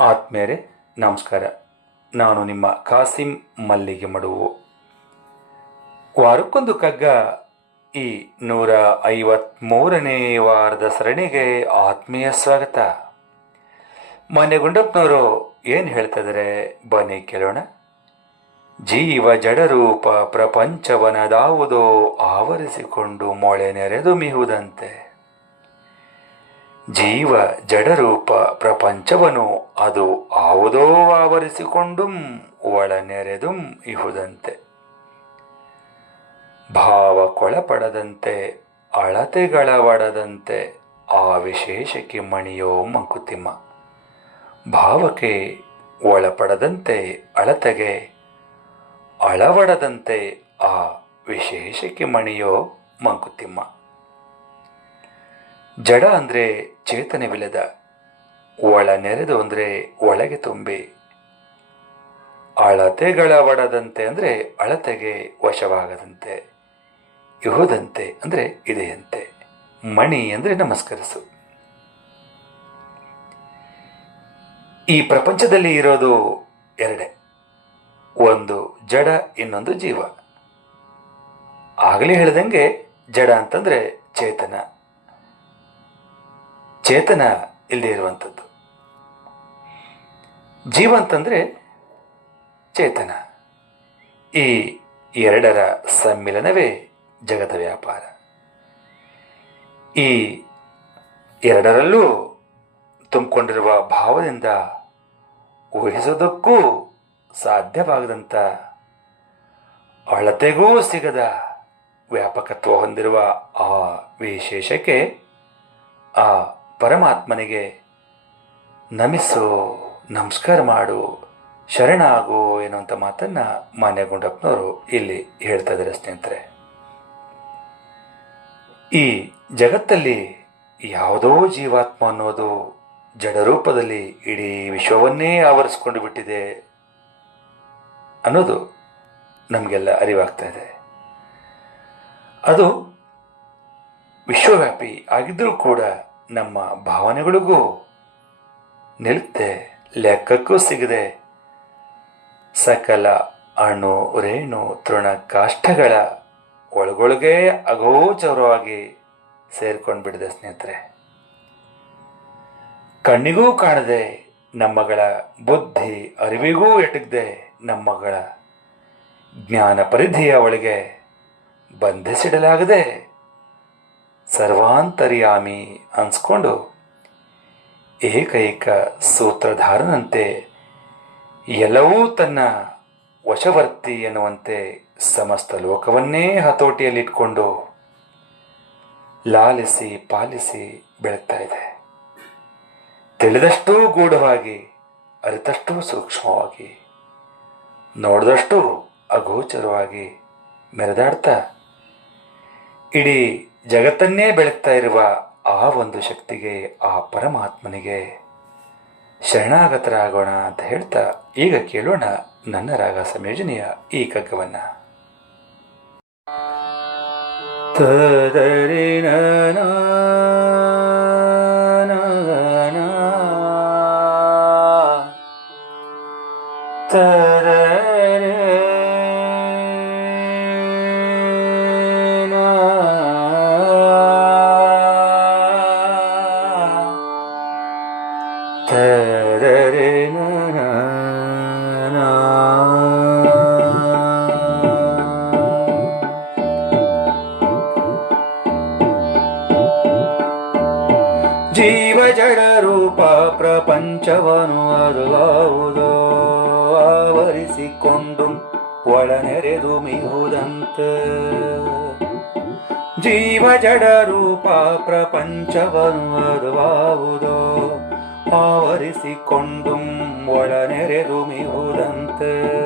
ಆತ್ಮೇರೆ ನಮಸ್ಕಾರ. ನಾನು ನಿಮ್ಮ ಕಾಸಿಂ ಮಲ್ಲಿಗೆ ಮಡುವು. ವಾರಕ್ಕೊಂದು ಕಗ್ಗ ಈ ನೂರ ಐವತ್ಮೂರನೇ ವಾರದ ಸರಣಿಗೆ ಆತ್ಮೀಯ ಸ್ವಾಗತ. ಮನೆ ಗುಂಡಪ್ಪನವರು ಏನು ಹೇಳ್ತಿದ್ದಾರೆ ಬನ್ನಿ ಕೇಳೋಣ. ಜೀವ ಜಡರೂಪ ಪ್ರಪಂಚವನದಾವುದೋ ಆವರಿಸಿಕೊಂಡು ಮೊಳೆ ನೆರೆದು ಮಿಹುದಂತೆ. ಜೀವ ಜಡರೂಪ ಪ್ರಪಂಚವನು ಅದು ಆವುದೋ ಆವರಿಸಿಕೊಂಡುಂ ಒಳನೆರೆದುಂ ಇಹುದಂತೆ. ಭಾವ ಕೊಳಪಡದಂತೆ, ಅಳತೆಗಳ ಒಡದಂತೆ, ಆ ವಿಶೇಷಕ್ಕೆ ಮಣಿಯೋ ಮಂಕುತಿಮ್ಮ. ಭಾವಕ್ಕೆ ಒಳಪಡದಂತೆ, ಅಳತೆಗೆ ಅಳವಡದಂತೆ, ಆ ವಿಶೇಷಕ್ಕೆ ಮಣಿಯೋ ಮಂಕುತಿಮ್ಮ. ಜಡ ಅಂದರೆ ಚೇತನವಿಲ್ಲದ, ಒಳ ನೆರೆದು ಅಂದರೆ ಒಳಗೆ ತುಂಬಿ. ಅಳತೆಗಳ ಒಡದಂತೆ ಅಂದರೆ ಅಳತೆಗೆ ವಶವಾಗದಂತೆ. ಇಹುದಂತೆ ಅಂದರೆ ಇದೆಯಂತೆ. ಮಣಿ ಅಂದರೆ ನಮಸ್ಕರಿಸು. ಈ ಪ್ರಪಂಚದಲ್ಲಿ ಇರೋದು ಎರಡೇ. ಒಂದು ಜಡ, ಇನ್ನೊಂದು ಜೀವ. ಆಗಲೇ ಹೇಳ್ದಂಗೆ ಜಡ ಅಂತಂದ್ರೆ ಚೇತನ. ಚೇತನ ಇಲ್ಲದೆ ಇರುವಂಥದ್ದು. ಜೀವ ಅಂತಂದರೆ ಚೇತನ. ಈ ಎರಡರ ಸಮ್ಮಿಲನವೇ ಜಗದ ವ್ಯಾಪಾರ. ಈ ಎರಡರಲ್ಲೂ ತುಂಬಿಕೊಂಡಿರುವ ಭಾವದಿಂದ ಊಹಿಸೋದಕ್ಕೂ ಸಾಧ್ಯವಾಗದಂಥ ಅಳತೆಗೂ ಸಿಗದ ವ್ಯಾಪಕತ್ವ ಹೊಂದಿರುವ ಆ ವಿಶೇಷಕ್ಕೆ ಆ ಪರಮಾತ್ಮನಿಗೆ ನಮಿಸು, ನಮಸ್ಕಾರ ಮಾಡು, ಶರಣಾಗು ಎನ್ನುವಂಥ ಮಾತನ್ನು ಮಾನ್ಯ ಗುಂಡಪ್ಪನವರು ಇಲ್ಲಿ ಹೇಳ್ತಾ ಇದ್ದಾರೆ ಸ್ನೇಹಿತರೆ. ಈ ಜಗತ್ತಲ್ಲಿ ಯಾವುದೋ ಜೀವಾತ್ಮ ಅನ್ನೋದು ಜಡರೂಪದಲ್ಲಿ ಇಡೀ ವಿಶ್ವವನ್ನೇ ಆವರಿಸ್ಕೊಂಡು ಬಿಟ್ಟಿದೆ ಅನ್ನೋದು ನಮಗೆಲ್ಲ ಅರಿವಾಗ್ತಾ ಇದೆ. ಅದು ವಿಶ್ವವ್ಯಾಪಿ ಆಗಿದ್ದರೂ ಕೂಡ ನಮ್ಮ ಭಾವನೆಗಳಿಗೂ ನಿಲ್ತೆ ಲೆಕ್ಕಕ್ಕೂ ಸಿಗದೆ ಸಕಲ ಅಣು, ರೇಣು, ತೃಣ ಕಾಷ್ಟಗಳ ಒಳಗೊಳಗೆ ಅಗೋಚರವಾಗಿ ಸೇರ್ಕೊಂಡು ಬಿಡದೆ ಸ್ನೇಹಿತರೆ. ಕಣ್ಣಿಗೂ ಕಾಣದೆ ನಮ್ಮಗಳ ಬುದ್ಧಿ, ಅರಿವಿಗೂ ಎಟಕದೆ ನಮ್ಮಗಳ ಜ್ಞಾನ ಪರಿಧಿಯ ಒಳಗೆ ಬಂಧಿಸಿಡಲಾಗದೆ ಸರ್ವಾಂತರ್ಯಾಮಿ ಅನ್ಸ್ಕೊಂಡು ಏಕೈಕ ಸೂತ್ರಧಾರನಂತೆ ಎಲ್ಲವೂ ತನ್ನ ವಶವರ್ತಿ ಎನ್ನುವಂತೆ ಸಮಸ್ತ ಲೋಕವನ್ನೇ ಹತೋಟಿಯಲ್ಲಿಟ್ಕೊಂಡು ಲಾಲಿಸಿ ಪಾಲಿಸಿ ಬೆಳಗ್ತಾ ಇದೆ. ತಿಳಿದಷ್ಟೂ ಗೂಢವಾಗಿ, ಅರಿತಷ್ಟು ಸೂಕ್ಷ್ಮವಾಗಿ, ನೋಡಿದಷ್ಟು ಅಗೋಚರವಾಗಿ ಮೆರೆದಾಡ್ತಾ ಇಡೀ ಜಗತ್ತನ್ನೇ ಬೆಳಗ್ತಾ ಇರುವ ಆ ಒಂದು ಶಕ್ತಿಗೆ, ಆ ಪರಮಾತ್ಮನಿಗೆ ಶರಣಾಗತರಾಗೋಣ ಅಂತ ಹೇಳ್ತಾ ಈಗ ಕೇಳೋಣ ನನ್ನ ರಾಗ ಸಂಯೋಜನೆಯ ಈ ಕಗ್ಗವನ್ನ ತದರಿನ ಪ್ರಪಂಚವನು ಅರುವುದೋ ಆವರಿಸಿಕೊಂಡು ಒಳನೆರೆದು ಮಿಹುದಂತ. ಜೀವ ಜಡ ರೂಪ ಪ್ರಪಂಚವನು ಅದುವಾವುದೋ ಆವರಿಸಿಕೊಂಡು ಒಳನೆರೆದು ಮಿಹುದಂತೆ.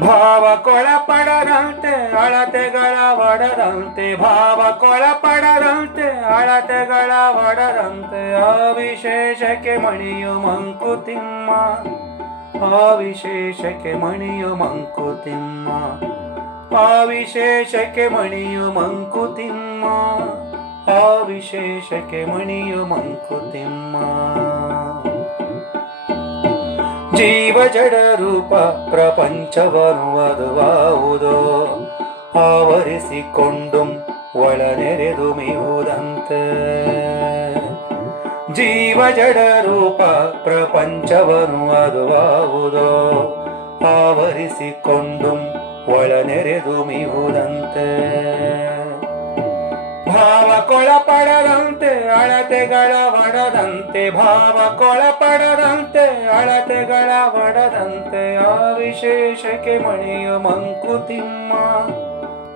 ಭಾವ ಕೊಳಪಡದಂತೆ ಅಳತೆಗಳ ಒಡದಂತೆ ಭಾವ ಕೊಳಪಡದಂತೆ ಅಳತೆಗಳ ಒಡದಂತೆ, ಅವಿಶೇಷಕ್ಕೆ ವಿಶೇಷಕ್ಕೆ ಮಣಿಯು ಮಂಕುತಿಮ್ಮ ಅವಿಶೇಷಕ್ಕೆ ವಿಶೇಷಕ್ಕೆ ಮಣಿಯು ಮಂಕುತಿಮ್ಮ ಅವಿಶೇಷಕ್ಕೆ ವಿಶೇಷಕ್ಕೆ ಮಣಿಯು ಮಂಕುತಿಮ್ಮ ಅವಿಶೇಷಕ್ಕೆ ವಿಶೇಷಕ್ಕೆ ಮಣಿಯು ಮಂಕುತಿಮ್ಮ ಜೀವ ಜಡ ರೂಪ ಪ್ರಪಂಚವನ್ನು ಅದುವಾವುದೋ? ಆವರಿಸಿಕೊಂಡು ಒಳನೆರೆದು ಮಿಹುದಂತೆ ಜೀವ ಜಡ ರೂಪ ಪ್ರಪಂಚವನ್ನು ಅದುವಾವುದೋ? ಆವರಿಸಿಕೊಂಡು ಒಳನೆರೆದು ಮಿಹುದಂತೆ ಭಾವ ಕೊಳಪಡದಂತೆ ಅಳತೆಗಳ ಒಡದಂತೆ, ಭಾವ ಕೊಳಪಡದಂತೆ, ಅಳತೆಗಳ ಒಡದಂತೆ, ಆ ವಿಶೇಷಕ್ಕೆ ಮಣಿಯ ಮಂಕುತಿಮ್ಮ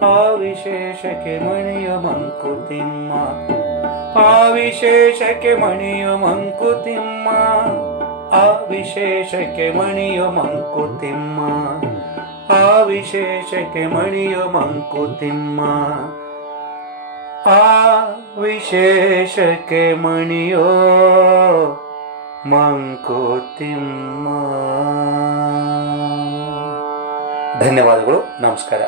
ಆ ವಿಶೇಷಕ್ಕೆ ಮಣಿಯ ಮಂಕುತಿಮ್ಮ ಆ ವಿಶೇಷಕ್ಕೆ ಮಣಿಯ ಮಂಕುತಿಮ್ಮ ಆ ವಿಶೇಷಕ್ಕೆ ಮಣಿಯ ಮಂಕುತಿಮ್ಮ ಆ ವಿಶೇಷಕ್ಕೆ ಮಣಿಯ ಮಂಕುತಿಮ್ಮ ಆ ವಿಶೇಷಕ್ಕೆ ಮಣಿಯೋ ಮಂಕೋತಿಮ್ಮ. ಧನ್ಯವಾದಗಳು ನಮಸ್ಕಾರ.